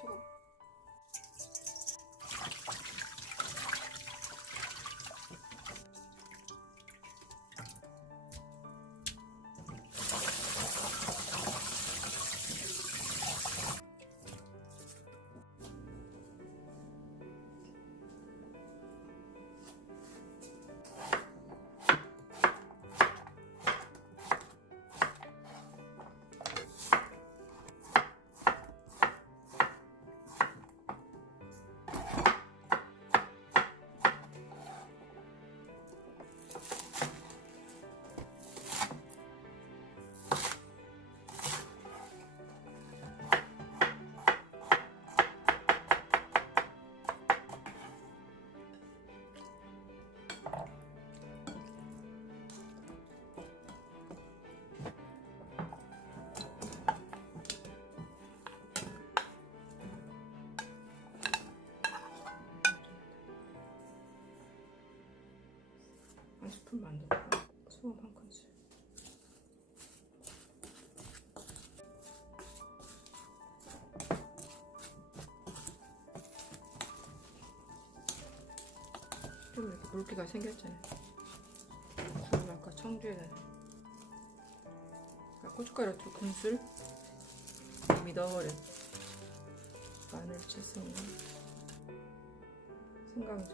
소 한 스푼 만들고 소금 한 큰술. 좀 이렇게 물기가 생겼잖아요. 그럼 아까 청주에다 아까 고춧가루 두 큰술 이미 넣어버려. 마늘 채소는 생강주.